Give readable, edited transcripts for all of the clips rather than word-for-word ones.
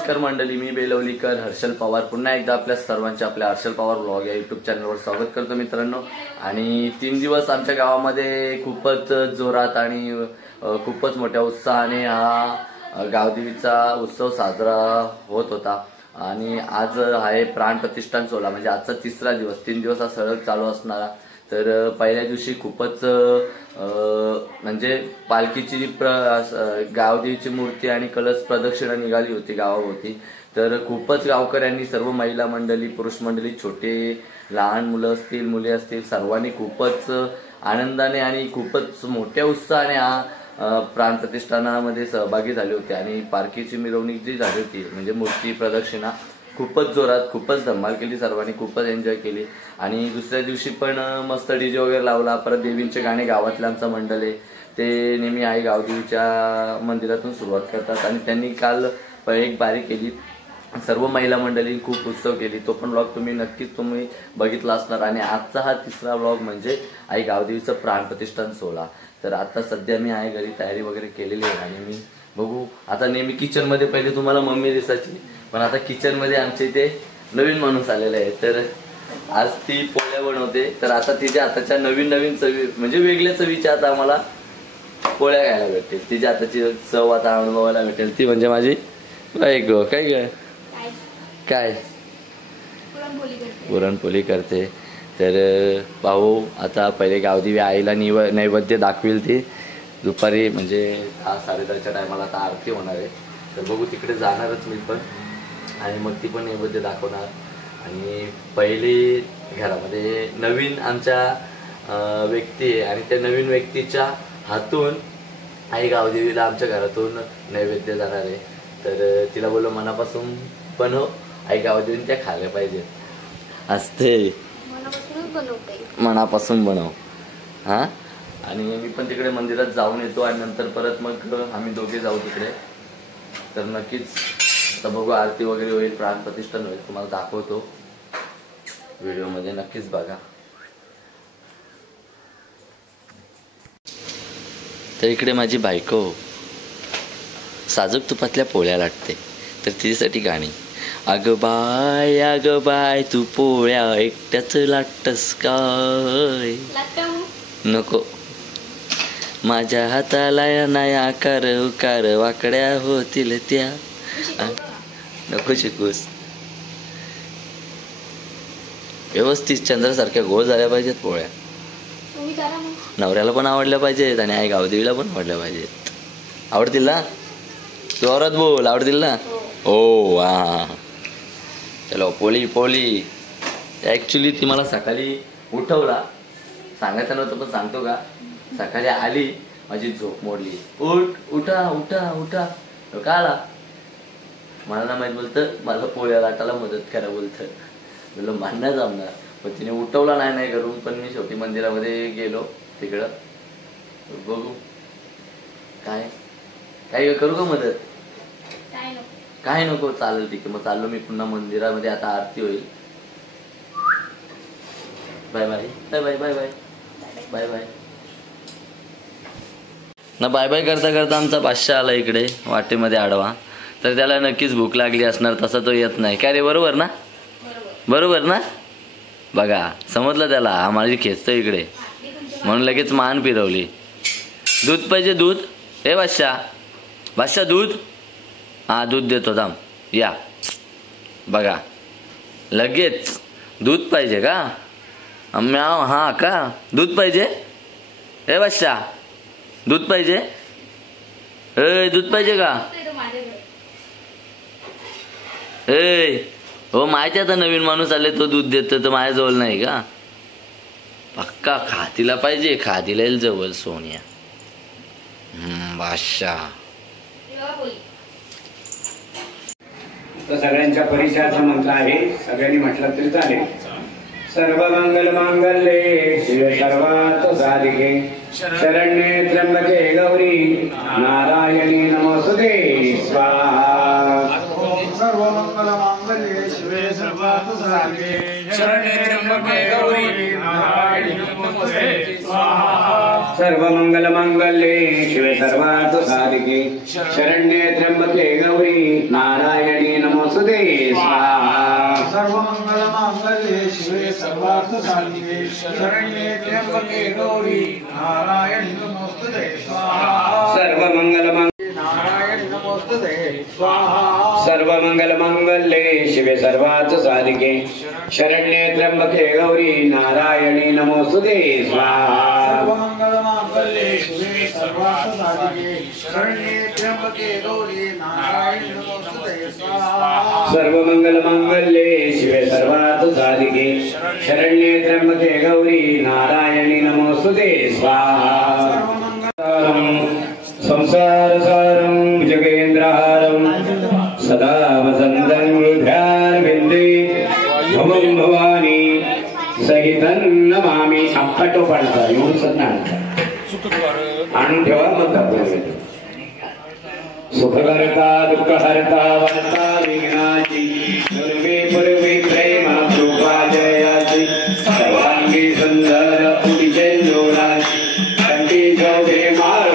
नमस्कार मंडळी, मी बेलवलीकर हर्षल पवार पुन्हा एकदा आपल्या सर्वांचे आपल्या हर्षल पवार ब्लॉग या युट्यूब चॅनलवर स्वागत करतो मित्रांनो। आणि 3 दिवस आमच्या गावामध्ये खूपच जोरात आणि खूपच मोठ्या उत्साहाने हा गावदेवीचा उत्सव साजरा होत होता। आणि आज आहे प्राण प्रतिष्ठान सोहळा, म्हणजे आजचा 3रा दिवस, 3 दिवस हा सलग चालू असणारा। तर पहिल्या दिवशी खूपच म्हणजे पालखीची जी गावदेवीची मूर्ती आणि कलश प्रदक्षिणा निघाली होती गावाभोवती। तर खूपच गावकऱ्यांनी, सर्व महिला मंडळी, पुरुष मंडळी, छोटे लहान मुलं असतील, मुली असतील, सर्वांनी खूपच आनंदाने आणि खूपच मोठ्या उत्साहाने हा प्राण प्रतिष्ठानामध्ये सहभागी झाले होते। आणि पालखीची मिरवणूक जी झाली होती, म्हणजे मूर्ती प्रदक्षिणा, खूपच जोरात, खूपच धमाल केली, सर्वांनी खूपच एन्जॉय केली। आणि दुसऱ्या दिवशी पण मस्त डीजे वगैरे लावला। परत देवींचे गाणे गावातल्यांचा मंडळ आहे ते नेहमी आई गावदेवीच्या मंदिरातून सुरुवात करतात आणि त्यांनी काल एक बारी केली। सर्व महिला मंडळी खूप उत्सव केली, तो पण ब्लॉग तुम्ही बघितला असणार। आणि आजचा हा 3रा ब्लॉग म्हणजे आई गावदेवीचं प्राण प्रतिष्ठान सोहळा। तर आता सध्या मी आहे घरी, तयारी वगैरे केलेली आहे आणि मी बघू आता नेहमी किचन मध्ये पहिले तुम्हाला मम्मी दिसायची, पण आता किचन मध्ये आमच्या इथे नवीन माणूस आलेला आहे। तर आज ती पोळ्या बनवते। तर आता तिच्या हाताच्या नवीन चवी, म्हणजे वेगळ्या चवीच्या आता आम्हाला पोळ्या खायला भेटतील। तिच्या हाताची चव आता अनुभवायला भेटेल। ती म्हणजे माझी बायको। काय पुरणपोळी करते। तर भाऊ आता पहिले गावदेवी आईला नैवेद्य दाखवेल ती दुपारी, म्हणजे 10-10:30च्या टायमाला आता आरती होणार आहे। तर बघू, तिकडे जाणारच मी पण, आणि मग ती पण नैवेद्य दाखवणार। आणि पहिली घरामध्ये नवीन आमच्या व्यक्ती आहे आणि त्या नवीन व्यक्तीच्या हातून आई गावदेवीला आमच्या घरातून नैवेद्य जाणार आहे। तर तिला बोललो मनापासून बनव, आई गावदेवीने त्या खायला पाहिजे असते, मनापासून बनव हा। आणि मी पण तिकडे मंदिरात जाऊन येतो आणि नंतर परत मग आम्ही दोघे जाऊ तिकडे। तर नक्कीच आता बघू, आरती वगैरे होईल, प्राण प्रतिष्ठान होईल, तुम्हाला दाखवतो व्हिडिओ मध्ये, नक्कीच बघा। तर इकडे माझी बायको साजूक तुपातल्या पोळ्या लाटते, तर तिच्यासाठी गाणी। अगं बाय तू पोळ्या एकट्याच लाटतस काय, नको माझ्या हाताला नाही आकार उकार, वाकड्या होतील त्या, नको शिकूस। व्यवस्थित चंद्रासारख्या गोळ झाल्या पाहिजेत पोळ्या, नवऱ्याला पण आवडल्या पाहिजेत आणि आई गावदेवीला पण आवडल्या पाहिजेत। आवडतील ना? जोरात बोल, आवडतील ना? हो हा, चलो पोळी। ऍक्च्युली ती मला सकाळी उठवला, सांगायचं नव्हतं पण सांगतो का, सकाळी आली, माझी झोप मोडली, उठा का आला, मला ना माहित, बोलतं मला पोळ्या लाटायला मदत करा, बोलतं बोललो मान्य जमणार। पण तिने उठवला नाही करून, पण मी शेवटी मंदिरामध्ये गेलो तिकडं। बघू काय करू का मदत, काय नको, चालेल ठीक आहे, मग चाललो मी पुन्हा मंदिरामध्ये। आता आरती होईल। बाय ना, बाय करता आमचा बादशाह आला इकडे वाटेमध्ये आडवा। तर त्याला नक्कीच भूक लागली असणार, तसा तो येत नाही काय रे, बरोबर ना? बघा समजलं त्याला, आम्हाला खेचतो इकडे, म्हणून लगेच मान फिरवली। दूध पाहिजे, दूध, हे बादशाह दूध, हा दूध देतो, थांब या। बघा लगेच दूध पाहिजे का, म्याव, हा का दूध पाहिजे, हे बादशाह दूध पाहिजे, दूध पाहिजे का, हो माहिती आता नवीन माणूस आले, तो दूध देतो, तर माझ्याजवळ नाही का, पक्का खातीला पाहिजे, खातीला येईल जवळ सोनिया। बादशाह तर सगळ्यांच्या परिचयाचा मंत्र आहे, सगळ्यांनी म्हटलं तरी चालेल। सर्व मंगल मांगल्ये शिवे सर्वार्थ साधिके, शरण्ये त्र्यंबके गौरी नारायणी नमोस्तुते, स्वाहा। सर्व मंगल मांगल्ये शिवे सर्वार्थ साधिके, शरण्ये त्र्यंबके गौरी नारायणी नमोस्तुते, स्वाहा। सर्वमंगलमांगल्ये शिवे सर्वार्थ साधिके शरण्ये त्र्यंबके गौरी नारायणी नमोस्तुते स्वाहा सर्वमंगलमांगल्ये शिवे सर्वार्थ साधिके शरण्ये त्र्यंबके गौरी नारायणी नमोस्तुते स्वाहा नारायणी नमोस्तुते स्वाहा सर्वमंगलमांगल्ये शिवे सर्वार्थ साधिके शरण्ये त्र्यंबके गौरी नारायणी नमोस्तुते स्वाहा सर्वमंगलमांगल्ये शिवे सर्वार्थ साधिके शरण्ये त्र्यंबके गौरी नारायणी नमोस्तुते स्वाहा सर्वमंगलमांगल्ये शिवे सर्वार्थ साधिके शरण्ये त्र्यंबके गौरी नारायणी नमोस्तुते स्वाहा संसारसारं जगेन्द्रहारं सदा वसन्तं हृदयारविन्दे भवं भवानी सहितं नमामि अप्पटो पडता येऊन सन्नाट आणून ठेवा मग दाखवून सुखकर्ता दुःखहर्ता वरता विघ्नाची पूर्वे पूर्वे प्रेम कृपा जयाची सर्वांगी सुंदर पुढचे जोडाची कंठी शोभे माळ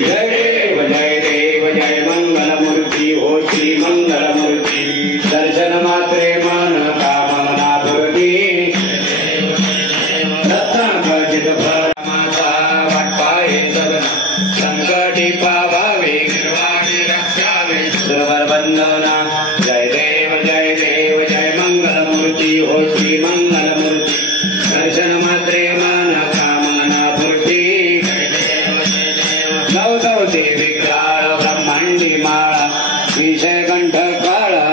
जय देव जय मंगलमूर्ती हो श्री मंगलमूर्ती दर्शन मात्रे मन कामना पूर्ती रत्नाखचित फळमाता वाटपाये सदन संकटी पावावे गिरवाणी रक्षावे सर्वर वंदना जय देव जय मंगलमूर्ती हो श्री मंगलमूर्ती दर्शन मात्रे मन कामना पूर्ती नवदवते विग्रह ब्रह्मांडी माळा विषय कंठ काळा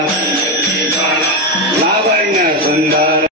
लावण्य सुंदर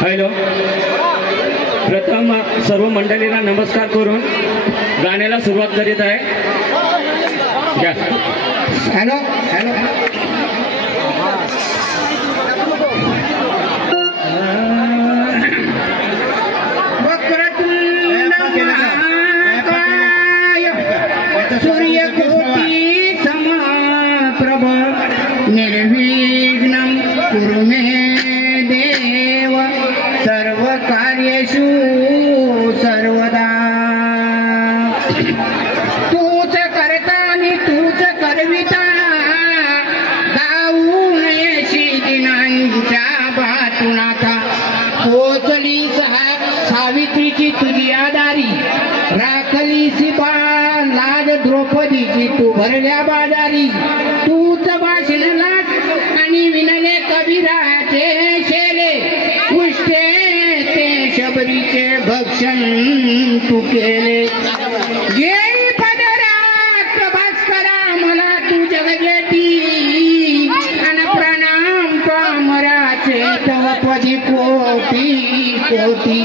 हॅलो, प्रथम सर्व मंडळींना नमस्कार करून गाण्याला सुरुवात करीत आहे. हॅलो हॅलो सूर्यकोटि समप्रभ निर्विघ्नं कुरु मे देव सर्व कार्येषु सर्वदा. तूच करता आणि तूच करविता जाऊ नयेशी दिनांच्या बातुनाथा. पोचली सावित्रीची तुझी आदारी, राखली सिपा लाज द्रौपदीची तू भरल्या बाजारी. तूच भाषण लाज आणि विनले कबीराचे शेले, उष्टे ते शबरीचे भक्षण तू केले. येई पदरात भास्करा मला तू जगजेती, अन प्रणाम पामराचे तव पदी कोटी कोटी.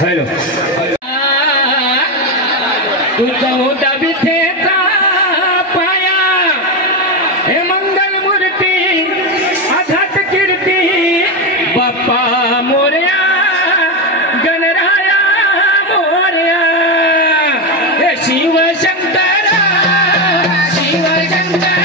हॅलो, तुझा होता विठेचा पाया, हे मंगल मूर्ती आघात कीर्ती. बाप्पा मोरया गणराया मोरया, हे शिव शंकरा शिव शंकरा.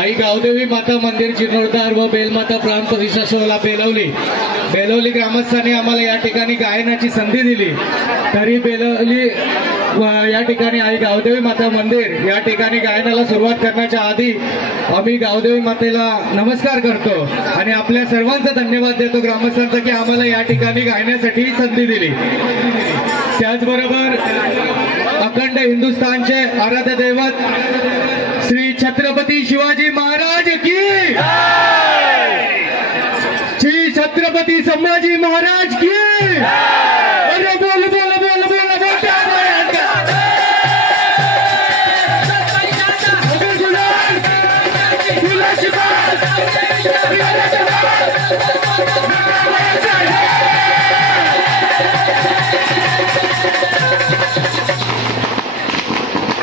आई गावदेवी माता मंदिर जीर्णोद्धार व बेलमाता प्राण प्रतिष्ठा सोहळा बेलवली ग्रामस्थांनी आम्हाला या ठिकाणी गायनाची संधी दिली. तरी बेलवली या ठिकाणी आई गावदेवी माता मंदिर या ठिकाणी गायनाला सुरुवात करण्याच्या आधी आम्ही गावदेवी मातेला नमस्कार करतो आणि आपल्या सर्वांचा धन्यवाद देतो ग्रामस्थांचा की आम्हाला या ठिकाणी गायण्यासाठी संधी दिली. त्याचबरोबर अखंड हिंदुस्थानचे आराध्य दैवत श्री छत्रपती शिवाजी महाराज की, श्री छत्रपती संभाजी महाराज की. अरे बोल बोल बोल बोल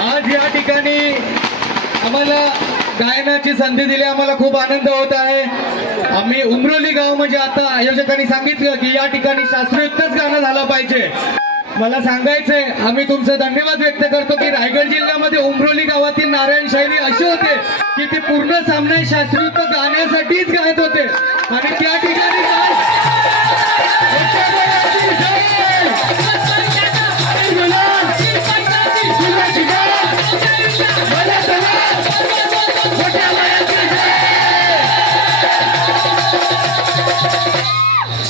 आज या ठिकाणी आम्हाला गायनाची संधी दिली आम्हाला खूप आनंद होत आहे. आम्ही उमरोली गाव म्हणजे आता आयोजकांनी सांगितलं की या ठिकाणी शास्त्रोक्तच गाणं झालं पाहिजे. मला सांगायचंय आम्ही तुमचं धन्यवाद व्यक्त करतो की रायगड जिल्ह्यामध्ये उमरोली गावातील नारायण शायरी असे होते की ते पूर्ण सामने शास्त्रोक्त गाण्यासाठीच गायत होते आणि त्या ठिकाणी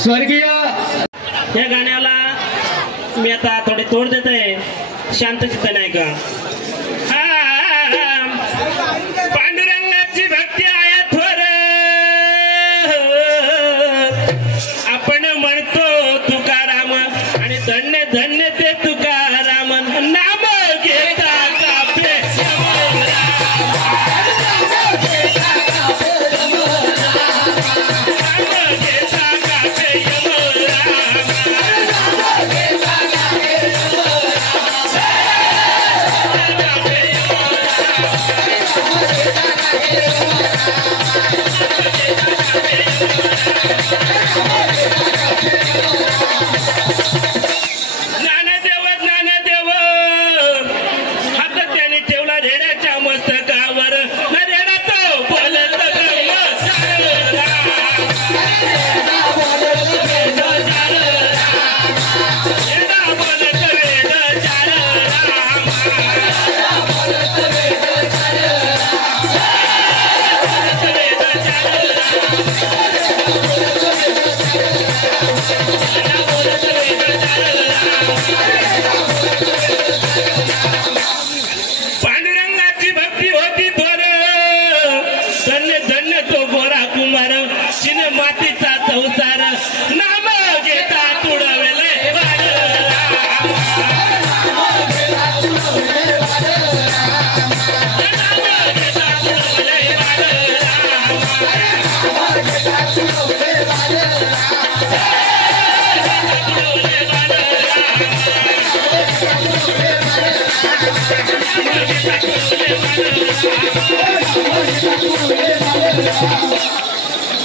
स्वर्गीय या गाण्याला मी आता थोडे तोड देत आहे. शांत चित्त नाही का. पांडुरंगाची भक्ती आहे थोर आपण म्हणतो तुकाराम आणि धन्य धन्य ते तुकाराम नाम घेता कापे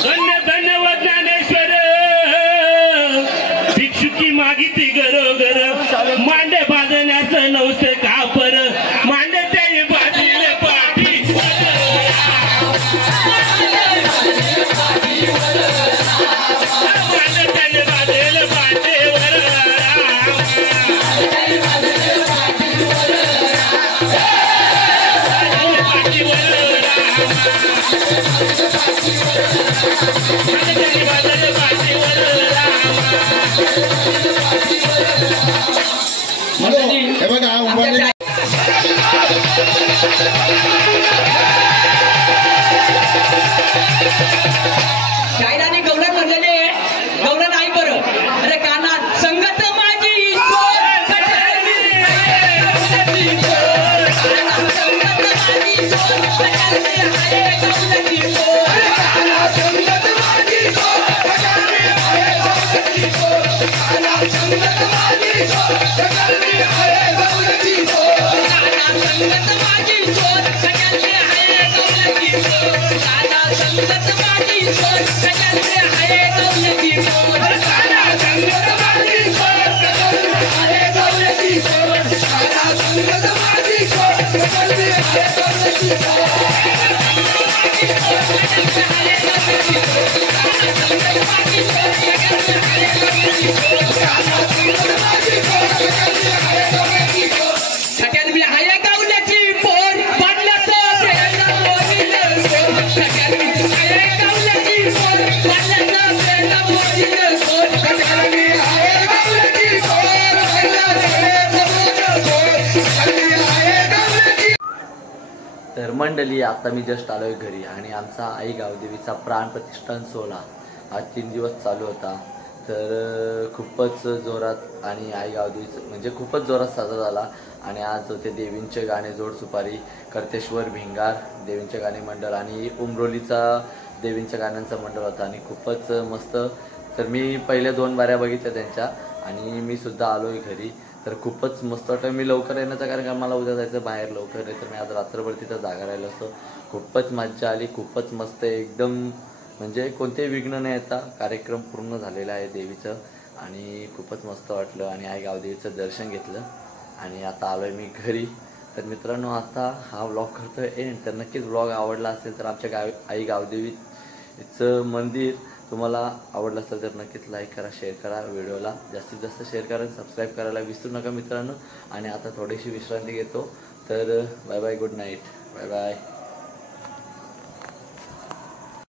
धन्य धन्यवाद ज्ञानेश्वर भिक्षुकी मागिती गरोगर मांडे बांधण्यास नवसे कापर मांडे ते बाजूले पाठी मांडे त्याने बाजूले पाठीवर शायराने गौरव म्हणलेले गौरव नाही बरं. अरे कानात संगत माझी तर मंडळी आता मी जस्ट आलोय घरी आणि आमचा आई गावदेवीचा प्राण प्रतिष्ठान सोहळा आज 3 दिवस चालू होता. तर खूपच जोरात आणि आई गावदेवीचं म्हणजे खूपच जोरात साजरा झाला. आणि आज होते देवींचे गाणे जोड सुपारी, कर्तेश्वर भिंगार देवींचे गाणे मंडळ आणि उमरोलीचा देवींच्या गाण्यांचा मंडळ होता आणि खूपच मस्त. तर मी पहिल्या 2 बाऱ्या बघितल्या त्यांच्या आणि मी सुद्धा आलोय घरी. तर खूपच मस्त वाटलं. मी लवकर येण्याचं कारण का मला उद्या जायचं बाहेर लवकर, नाही तर मी आज रात्रभर तिथं जागा राहिलो असतो. खूपच मज्जा आली, खूपच मस्त एकदम, म्हणजे कोणतेही विघ्न न येता कार्यक्रम पूर्ण झालेला आहे देवीचं आणि खूपच मस्त वाटलं. आणि आई गावदेवीचं दर्शन घेतलं आणि आता आलो आहे मी घरी. तर मित्रांनो आता हा व्लॉग करतो एंड. तर नक्कीच व्लॉग आवडला असेल तर आमच्या आई गावदेवीचं मंदिर तुम्हाला आवडलं असेल तर नक्कीच लाईक करा, शेअर करा, व्हिडिओला जास्तीत जास्त शेअर करा, सबस्क्राईब करायला विसरू नका मित्रांनो. आणि आता थोडीशी विश्रांती घेतो. तर bye bye, good night, bye bye.